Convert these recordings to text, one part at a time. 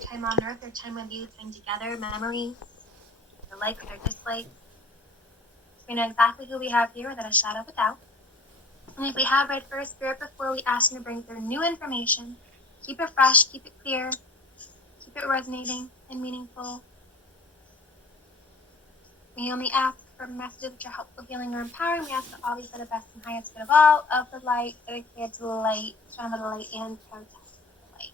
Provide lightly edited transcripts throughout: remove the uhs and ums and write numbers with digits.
time on earth, their time with you, time together, memories, their likes, their dislikes. We know exactly who we have here without a shadow of a doubt. And if we have read for a spirit before, we ask them to bring through new information. Keep it fresh, keep it clear, keep it resonating and meaningful. We only ask for messages which are helpful, healing, or empowering. We ask that all these are the best and highest good of all, of the light, dedicated to the light, shine of the light, and protect the light.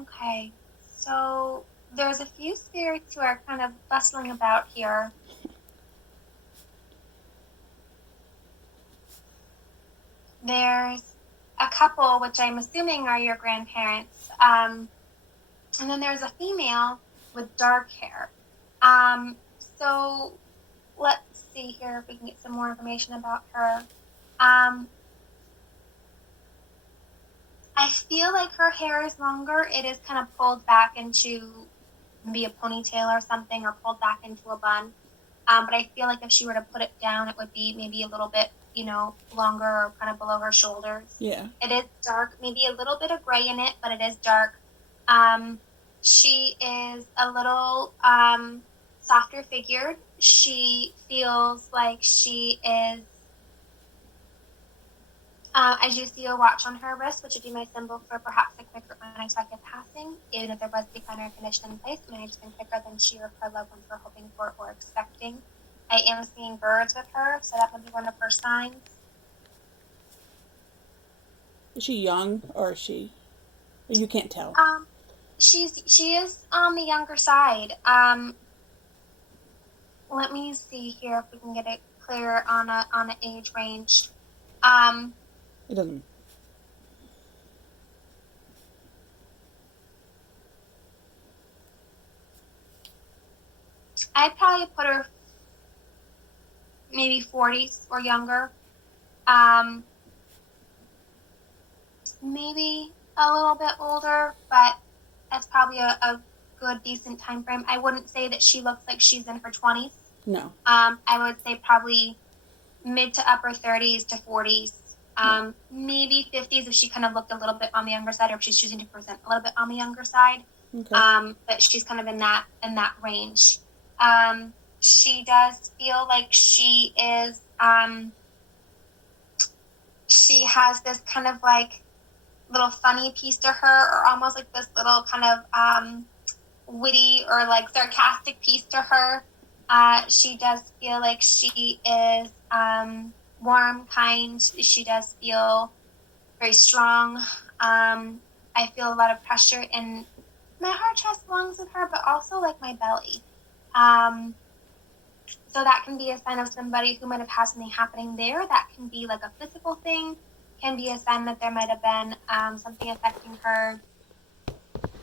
Okay, so there's a few spirits who are kind of bustling about here. There's a couple, which I'm assuming are your grandparents, and then there's a female with dark hair. So let's see here if we can get some more information about her. I feel like her hair is longer. It is kind of pulled back into maybe a ponytail or something, or pulled back into a bun. But I feel like if she were to put it down, it would be maybe a little bit, longer or kind of below her shoulders. Yeah. It is dark, maybe a little bit of gray in it, but it is dark. She is a little softer figured. She feels like she is, I do see a watch on her wrist, which would be my symbol for perhaps a quicker unexpected passing. Even if there was the kind of condition in place, it may have just been quicker than she or her loved ones were hoping for or expecting. I am seeing birds with her, so that would be one of her signs. Is she young, or is she? You can't tell. She is on the younger side. Let me see here if we can get it clear on an age range. It doesn't. I'd probably put her maybe 40s or younger. Maybe a little bit older, but that's probably a good, decent time frame. I wouldn't say that she looks like she's in her 20s. No. I would say probably mid to upper 30s to 40s. Maybe 50s if she kind of looked a little bit on the younger side, or if she's choosing to present a little bit on the younger side. Okay. But she's kind of in that range. She does feel like she is, she has this kind of like little funny piece to her, or almost like this little kind of witty or like sarcastic piece to her. She does feel like she is warm, kind. She does feel very strong. I feel a lot of pressure in my heart, chest, lungs with her, but also like my belly. So that can be a sign of somebody who might have had something happening there. That can be like a physical thing, can be a sign that there might have been something affecting her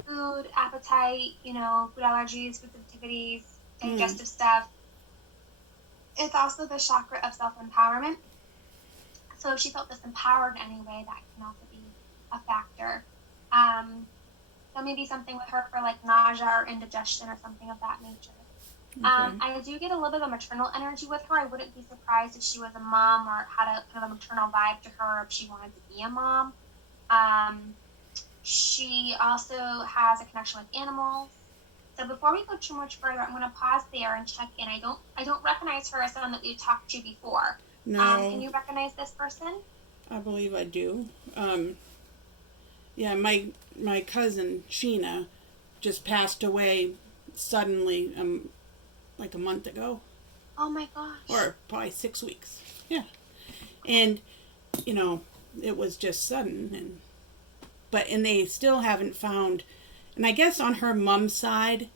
food, appetite, food allergies, food sensitivities, digestive stuff. It's also the chakra of self-empowerment. So if she felt disempowered in any way, that can also be a factor. So maybe something with her for like nausea or indigestion or something of that nature. Okay. I do get a little bit of a maternal energy with her. I wouldn't be surprised if she was a mom or had a kind of a maternal vibe to her, or if she wanted to be a mom. She also has a connection with animals. So before we go too much further, I'm going to pause there and check in. I don't recognize her as someone that we've talked to before. No. Can you recognize this person? I believe I do. Yeah, my cousin Sheena just passed away suddenly, like a month ago. Oh my gosh. Or probably 6 weeks. Yeah. And, it was just sudden, and they still haven't found, and I guess on her mom's side,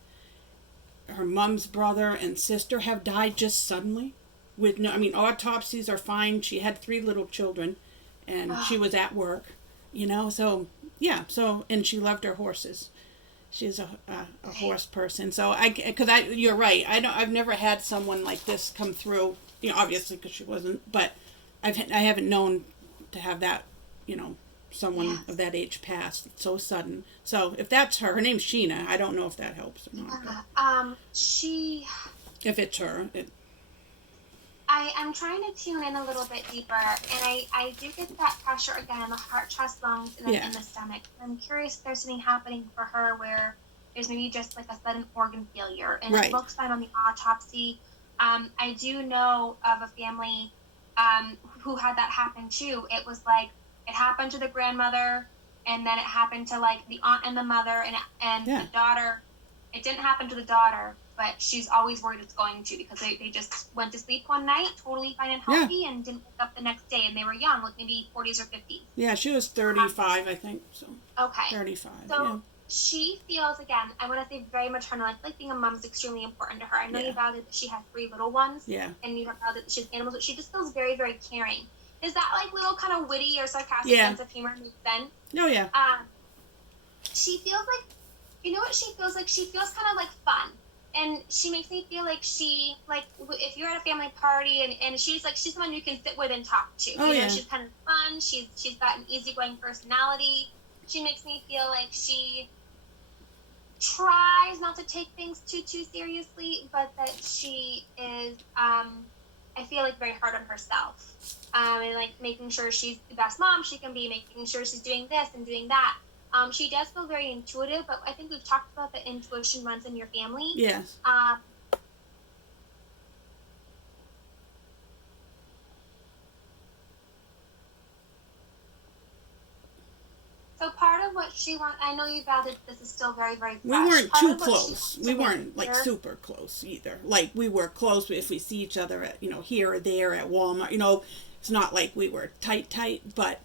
her mom's brother and sister have died just suddenly. Autopsies are fine. She had 3 little children, and she was at work, so, yeah, and she loved her horses. She's a horse person. So you're right. I've never had someone like this come through, obviously because she wasn't, but I haven't known to have that, someone of that age pass. It's so sudden. So if that's her name's Sheena. I don't know if that helps or not. She. If it's her. I'm trying to tune in a little bit deeper, and I do get that pressure again in the heart, chest, lungs, and then Yeah. in the stomach. I'm curious if there's something happening for her where there's maybe just like a sudden organ failure, and Right. it looks fine on the autopsy. I do know of a family who had that happen too. It was like it happened to the grandmother, and then it happened to like the aunt and the mother, and Yeah. the daughter. It didn't happen to the daughter, but she's always worried it's going to, because they just went to sleep one night totally fine and healthy, and didn't wake up the next day, and they were young, like maybe 40s or 50s. Yeah, she was 35, I think. So Okay. 35. So Yeah. she feels, again, I want to say very maternal. Like being a mom is extremely important to her. I know Yeah. you validated that she has 3 little ones. Yeah. And you validated that she has animals, but she just feels very, very caring. Is that like little kind of witty or sarcastic Yeah. sense of humor make sense? Oh yeah. She feels like, you know what she feels like? She feels kind of like fun. And she makes me feel like she, like, if you're at a family party and she's like, she's someone you can sit with and talk to. Oh, you know, yeah. she's kind of fun. She's got an easygoing personality. She makes me feel like she tries not to take things too seriously, but that she is, I feel like, very hard on herself. And like making sure she's the best mom she can be, making sure she's doing this and doing that. She does feel very intuitive, but I think we've talked about the intuition runs in your family. Yes. So part of what she wants, I know you validated this is still very, very fresh. We weren't Part too of what she close. wants We to weren't make like clear- super close either. Like we were close if we see each other at, here or there at Walmart. It's not like we were tight, but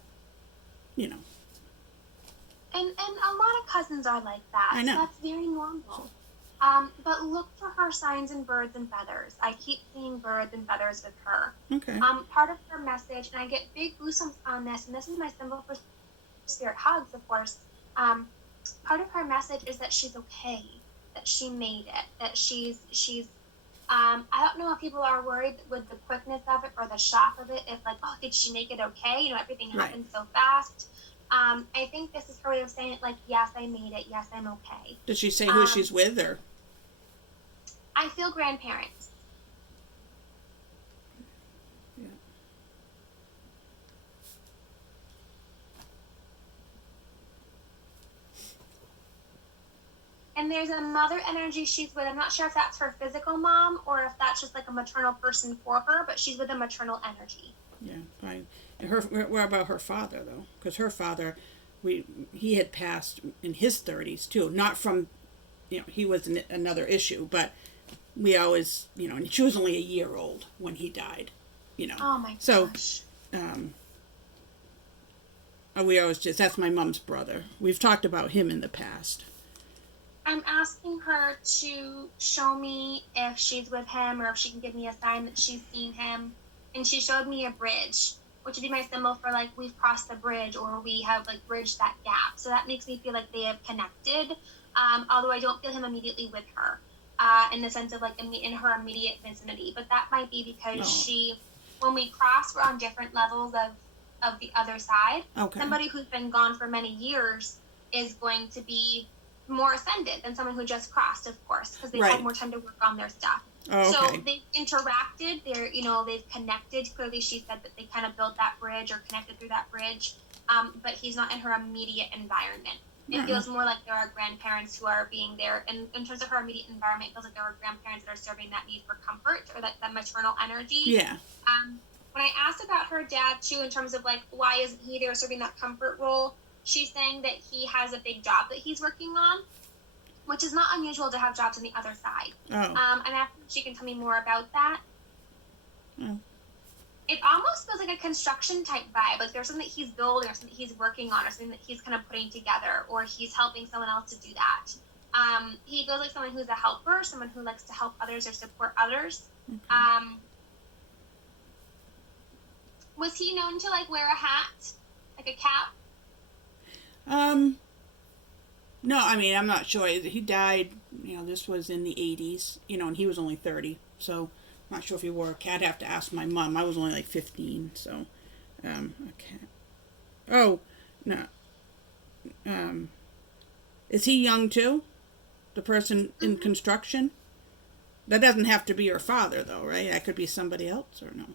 And a lot of cousins are like that. I know. So that's very normal. But look for her signs in birds and feathers. I keep seeing birds and feathers with her. Okay. Part of her message, and I get big goosebumps on this, and this is my symbol for spirit hugs, of course. Part of her message is that she's okay, that she made it, that she's. I don't know if people are worried with the quickness of it or the shock of it. If like, oh, did she make it okay? Everything happened so fast. I think this is her way of saying it, like, yes, I made it. Yes, I'm okay. Did she say who she's with, or? I feel grandparents. Yeah. And there's a mother energy she's with. I'm not sure if that's her physical mom or if that's just like a maternal person for her, but she's with a maternal energy. Yeah, fine. And what about her father though? Because her father, he had passed in his 30s too. Not from, he was another issue, but we always, and she was only a year old when he died. Oh my gosh. So, we always that's my mom's brother. We've talked about him in the past. I'm asking her to show me if she's with him or if she can give me a sign that she's seen him. And she showed me a bridge, which would be my symbol for like we've crossed the bridge or we have like bridged that gap. So that makes me feel like they have connected, although I don't feel him immediately with her in the sense of like in her immediate vicinity. But that might be because when we cross, we're on different levels of the other side. Okay. Somebody who's been gone for many years is going to be more ascended than someone who just crossed, of course, because they've had more time to work on their stuff. Oh, okay. So they've interacted. They've connected. Clearly, she said that they kind of built that bridge or connected through that bridge. But he's not in her immediate environment. It feels more like there are grandparents who are being there. And in terms of her immediate environment, it feels like there are grandparents that are serving that need for comfort or that maternal energy. Yeah. When I asked about her dad too, in terms of like why isn't he there serving that comfort role, she's saying that he has a big job that he's working on, which is not unusual to have jobs on the other side. Oh. And I think she can tell me more about that. Oh. It almost feels like a construction type vibe. Like there's something that he's building or something he's working on or something that he's kind of putting together or he's helping someone else to do that. He feels like someone who's a helper, someone who likes to help others or support others. Okay. Was he known to like wear a hat? Like a cap? No, I mean, I'm not sure. He died, this was in the 80s, and he was only 30. So, I'm not sure if he wore a cat. I'd have to ask my mom. I was only like 15, so, a cat. Oh, no. Is he young too? The person in construction? That doesn't have to be her father, though, right? That could be somebody else, or no?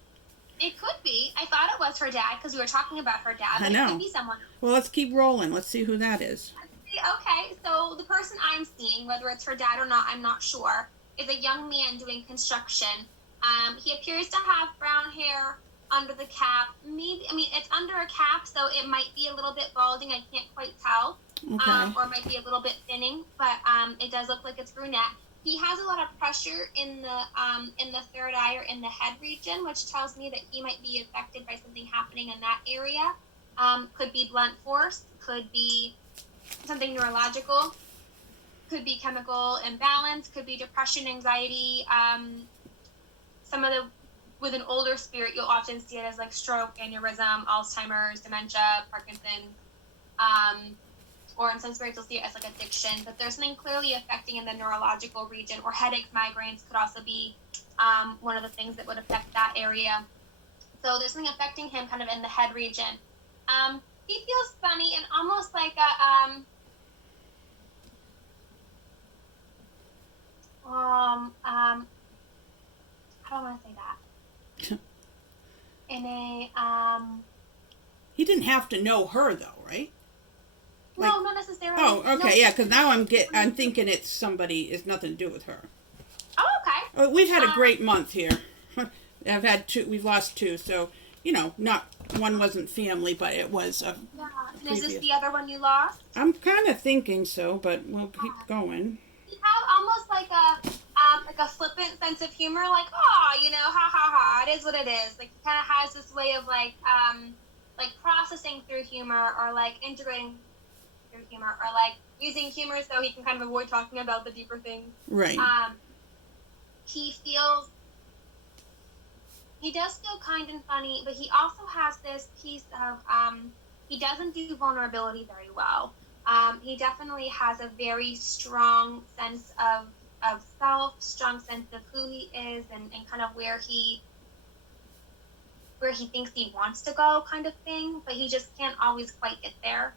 It could be. I thought it was her dad because we were talking about her dad, I but it could know. be someone. Well, let's keep rolling. Let's see who that is. Okay, so the person I'm seeing, whether it's her dad or not, I'm not sure, is a young man doing construction. He appears to have brown hair under the cap. Maybe, I mean, it's under a cap, so it might be a little bit balding. I can't quite tell. Okay. Or it might be a little bit thinning, but it does look like it's brunette. He has a lot of pressure in the third eye or in the head region, which tells me that he might be affected by something happening in that area. Could be blunt force, could be something neurological, could be chemical imbalance, could be depression, anxiety. Some of the with an older spirit, you'll often see it as like stroke, aneurysm, Alzheimer's, dementia, Parkinson's. Or in some spirits, you'll see it as like addiction. But there's something clearly affecting in the neurological region, or headaches, migraines could also be one of the things that would affect that area. So there's something affecting him kind of in the head region. He feels funny and almost like a how do I want to say that? In a He didn't have to know her, though, right? Like, no, not necessarily. oh, okay, No. yeah. Because now I'm thinking it's somebody. It's nothing to do with her. Oh, okay. We've had a great month here. I've had two. We've lost two. So not one wasn't family, but it was a. Yeah. And is this the other one you lost? I'm kind of thinking so, but we'll keep going. You have almost like a flippant sense of humor, like, oh, ha ha ha, it is what it is. Like, he kind of has this way of like processing through humor, or like integrating through humor, or like using humor so he can kind of avoid talking about the deeper things. Right. He does feel kind and funny, but he also has this piece of he doesn't do vulnerability very well. He definitely has a very strong sense of self, strong sense of who he is, and kind of where he thinks he wants to go, kind of thing, but he just can't always quite get there.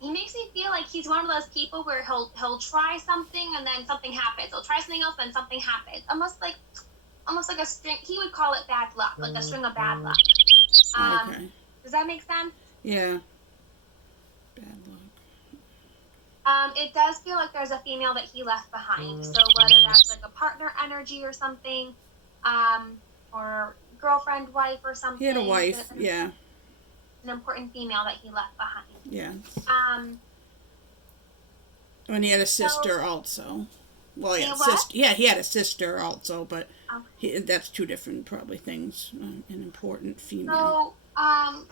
He makes me feel like he's one of those people where he'll try something and then something happens. He'll try something else and something happens. Almost like a string. He would call it bad luck, like a string of bad luck. Okay. Does that make sense? Yeah. Bad luck. It does feel like there's a female that he left behind. So whether that's like a partner energy or something, or girlfriend, wife, or something. He had a wife. Yeah. An important female that he left behind. Yeah. And he Um, had a sister also. Well, He yeah, had what? sister. Yeah, he had a sister also, but Okay. that's two different probably things. An important female. So,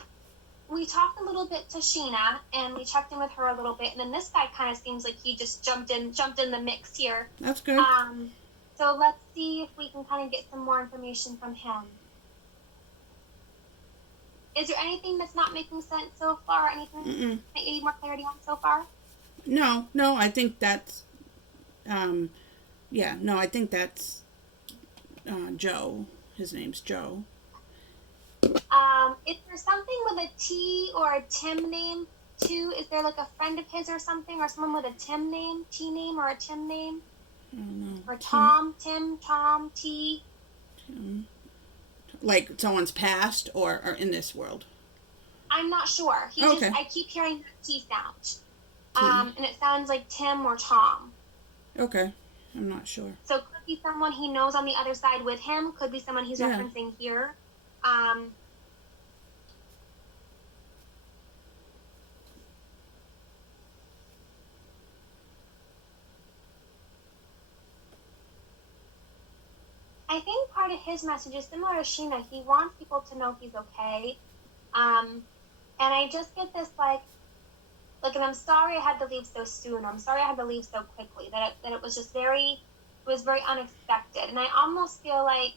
we talked a little bit to Sheena, and we checked in with her a little bit, and then this guy kind of seems like he just jumped in the mix here. That's good. So let's see if we can kind of get some more information from him. Is there anything that's not making sense so far? Anything that you need more clarity on so far? No, I think that's, I think that's Joe. His name's Joe. Is there something with a T or a Tim name too? Is there like a friend of his or something, or someone with a Tim name, T name, or a Tim name? I don't know. Or Tom, Tom, T? Like someone's passed or in this world? I'm not sure. Okay. I keep hearing that T sound. And it sounds like Tim or Tom. Okay. I'm not sure. So it could be someone he knows on the other side with him. Could be someone he's referencing here. I think part of his message is similar to Sheena. He wants people to know he's okay. And I just get this like, and I'm sorry I had to leave so soon. I'm sorry I had to leave so quickly. That it was just very unexpected. And I almost feel like,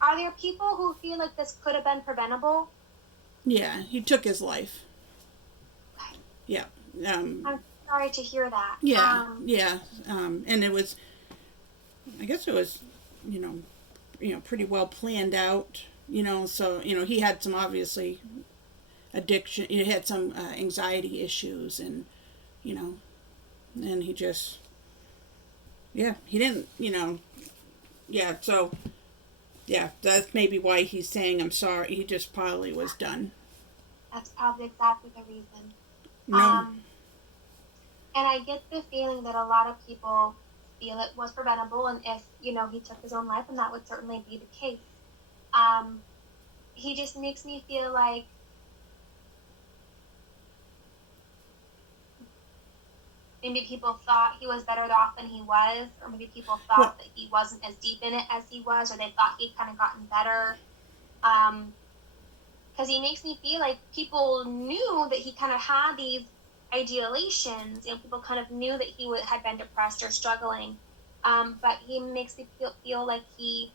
are there people who feel like this could have been preventable? Yeah, he took his life. Okay. Yeah. I'm sorry to hear that. Yeah, and it was, I guess it was, pretty well planned out, so, he had some obviously addiction. He had some anxiety issues, and you know, and he just, yeah, he didn't, yeah. So yeah, that's maybe why he's saying I'm sorry. He just probably was done. That's probably exactly the reason. No, Um, and I get the feeling that a lot of people feel it was preventable, and if, he took his own life, and that would certainly be the case. Um, he just makes me feel like maybe people thought he was better off than he was, or maybe people well, thought that he wasn't as deep in it as he was, or they thought he'd kind of gotten better. Because he makes me feel like people knew that he kind of had these ideations. People kind of knew that he had been depressed or struggling. But he makes me feel like he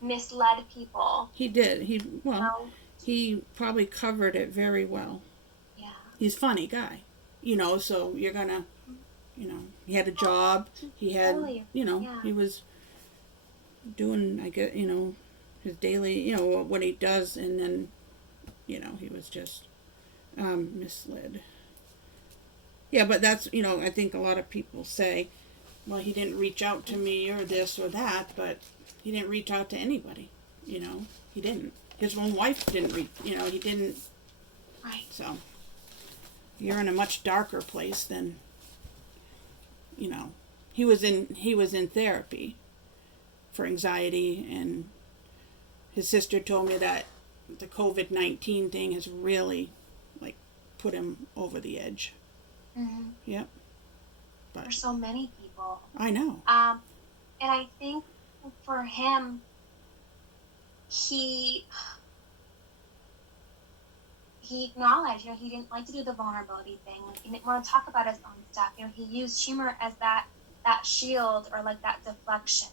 misled people. he did. So, He probably covered it very well. yeah. He's a funny guy, so you're gonna, he had a job. He had, Totally. Yeah. he was doing, I guess, his daily, what he does, and then, he was just misled. Yeah, but that's, I think a lot of people say, well, he didn't reach out to me or this or that, but he didn't reach out to anybody, he didn't. His own wife didn't reach, he didn't. Right. So you're in a much darker place than, he was in therapy for anxiety, and his sister told me that the COVID-19 thing has really like put him over the edge. Mm-hmm. Yep. But For so many people. I know. And I think for him, he acknowledged, he didn't like to do the vulnerability thing. Like, he didn't want to talk about his own stuff. He used humor as that shield, or like that deflection.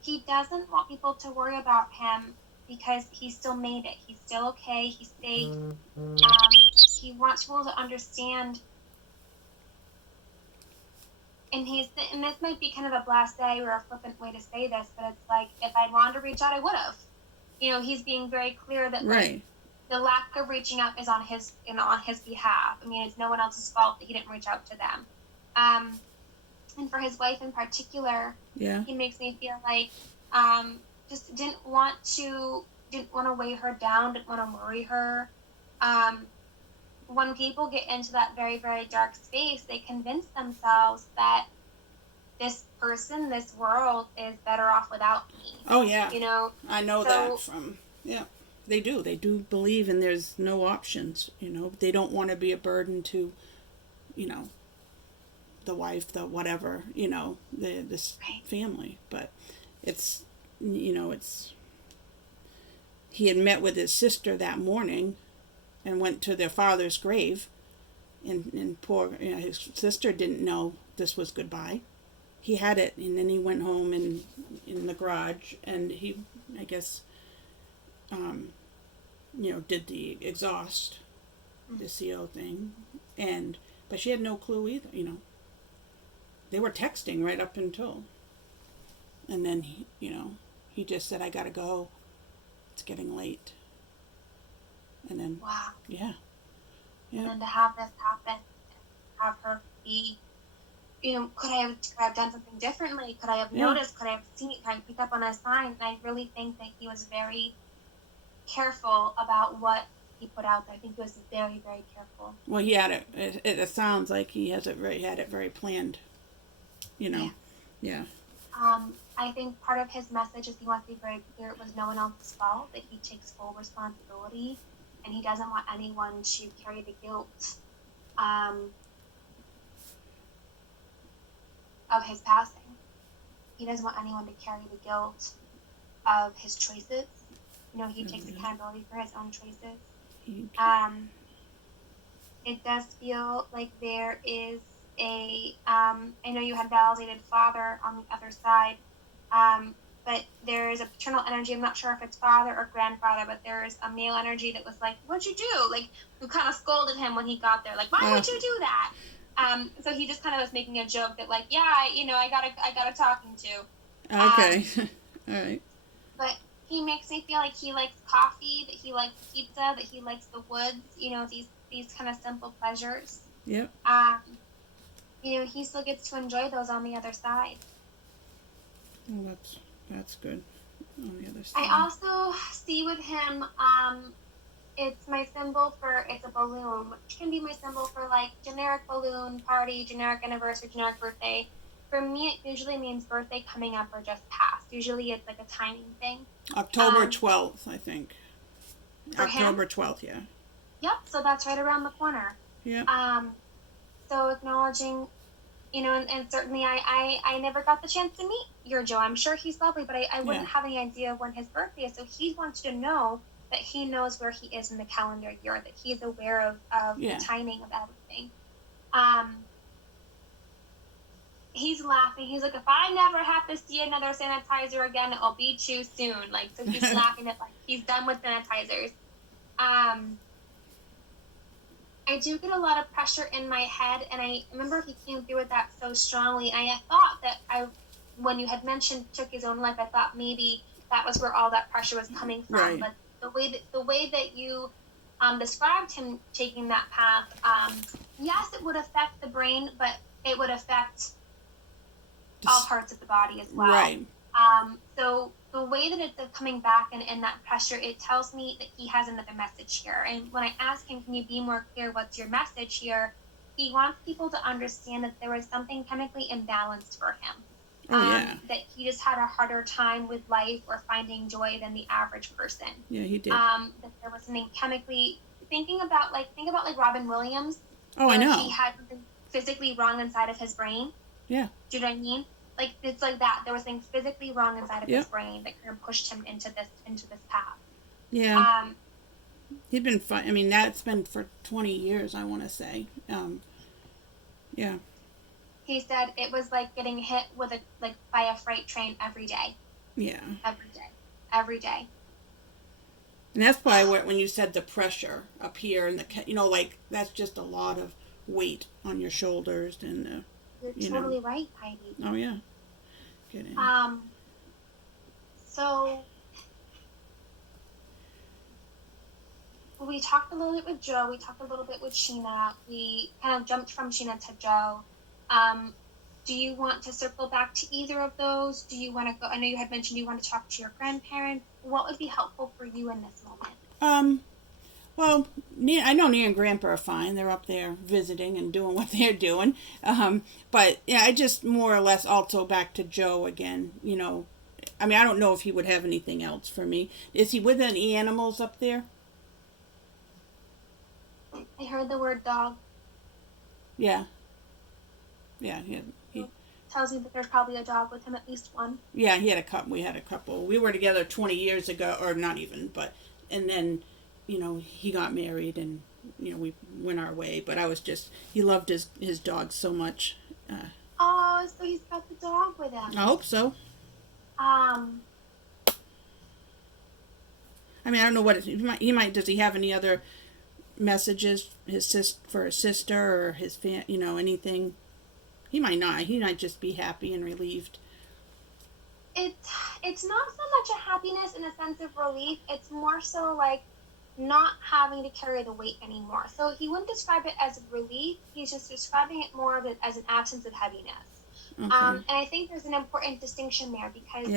He doesn't want people to worry about him because he still made it. He's still okay. He stayed. He wants people to understand. And this might be kind of a blasé or a flippant way to say this, but it's like, if I'd wanted to reach out, I would have. He's being very clear that Right. The lack of reaching out is on his behalf. I mean, it's no one else's fault that he didn't reach out to them. And for his wife in particular, Yeah. he makes me feel like just didn't want to weigh her down, didn't want to worry her. When people get into that very, very dark space, they convince themselves that this person, this world is better off without me. Oh yeah. I know So, that from, yeah. They do believe, and there's no options. They don't want to be a burden to, the wife, the whatever, this family. But it's, it's. He had met with his sister that morning, and went to their father's grave, and poor, his sister didn't know this was goodbye. He had it, and then he went home in the garage, and he, I guess, did the exhaust, the CO thing, but she had no clue either. They were texting right up until, and then he just said, "I gotta go. It's getting late." And then, wow. yeah. And then to have this happen, have her be, could I have done something differently? Could I have noticed? Could I have seen it? Could I pick up on a sign? And I really think that he was very careful about what he put out there. I think he was very, very careful. Well, he had it. It sounds like he had it very planned. Yeah. I think part of his message is he wants to be very clear it was no one else's fault, that he takes full responsibility, and he doesn't want anyone to carry the guilt of his passing. He doesn't want anyone to carry the guilt of his choices. He takes accountability for his own choices. It does feel like there is I know you had validated father on the other side, but there is a paternal energy. I'm not sure if it's father or grandfather, but there is a male energy that was like, "What'd you do?" Like, who kind of scolded him when he got there. Like, "Why would you do that?" So he just kind of was making a joke that, like, "Yeah, I got a talking to." Okay. All right. But He makes me feel like he likes coffee, that he likes pizza, that he likes the woods. You know, these kind of simple pleasures. Yep. You know, he still gets to enjoy those on the other side. Well, that's good. On the other side. I also see with him, it's my symbol for, it's a balloon, which can be my symbol for like generic balloon party, generic anniversary, generic birthday. For me, it usually means birthday coming up or just passed. Usually it's like a timing thing. October 12th, I think. For October him? 12th, yeah. Yep, so that's right around the corner. Yeah. So acknowledging, you know, and certainly I never got the chance to meet your Joe. I'm sure he's lovely, but I wouldn't have any idea of when his birthday is. So he wants to know that he knows where he is in the calendar year, that he's aware of the timing of everything. He's laughing. He's like, if I never have to see another sanitizer again, it'll be too soon. Like, so he's laughing at like he's done with sanitizers. I do get a lot of pressure in my head, and I remember he came through with that so strongly. I thought that when you had mentioned took his own life, I thought maybe that was where all that pressure was coming from. Right. But the way that you described him taking that path, yes, it would affect the brain, but it would affect all parts of the body as well. Right. So the way that it's coming back and that pressure, it tells me that he has another message here. And when I ask him, can you be more clear, what's your message here? He wants people to understand that there was something chemically imbalanced for him. Oh, yeah. That he just had a harder time with life or finding joy than the average person. Yeah, he did. That there was something chemically, think about like Robin Williams. Oh, I know. He had something physically wrong inside of his brain. Yeah. Do you know what I mean? Like, it's like that. There was things physically wrong inside of his brain that kind of pushed him into this path. Yeah. He'd been fine. I mean, that's been for 20 years, I want to say. Yeah. He said it was like getting hit with by a freight train every day. Yeah. Every day. And that's why when you said the pressure up here and like that's just a lot of weight on your shoulders and You're totally right, Heidi. Oh yeah. Kidding. So we talked a little bit with Joe. We talked a little bit with Sheena. We kind of jumped from Sheena to Joe. Do you want to circle back to either of those? Do you want to go? I know you had mentioned you want to talk to your grandparents. What would be helpful for you in this moment? Well, I know Nia and Grandpa are fine. They're up there visiting and doing what they're doing. But yeah, I just more or less also back to Joe again. You know, I mean, I don't know if he would have anything else for me. Is he with any animals up there? I heard the word dog. Yeah. Yeah, he tells me that there's probably a dog with him, at least one. Yeah, he had a couple. We had a couple. We were together 20 years ago, or not even, but, and then, you know, he got married and, you know, we went our way, but he loved his dog so much. Oh, so he's got the dog with him. I hope so. I mean, I don't know what he might, does he have any other messages for his sister or his you know, anything? He might not. He might just be happy and relieved. It's not so much a happiness in a sense of relief. It's more so like not having to carry the weight anymore. So he wouldn't describe it as relief. He's just describing it more of it as an absence of heaviness. Okay. And I think there's an important distinction there because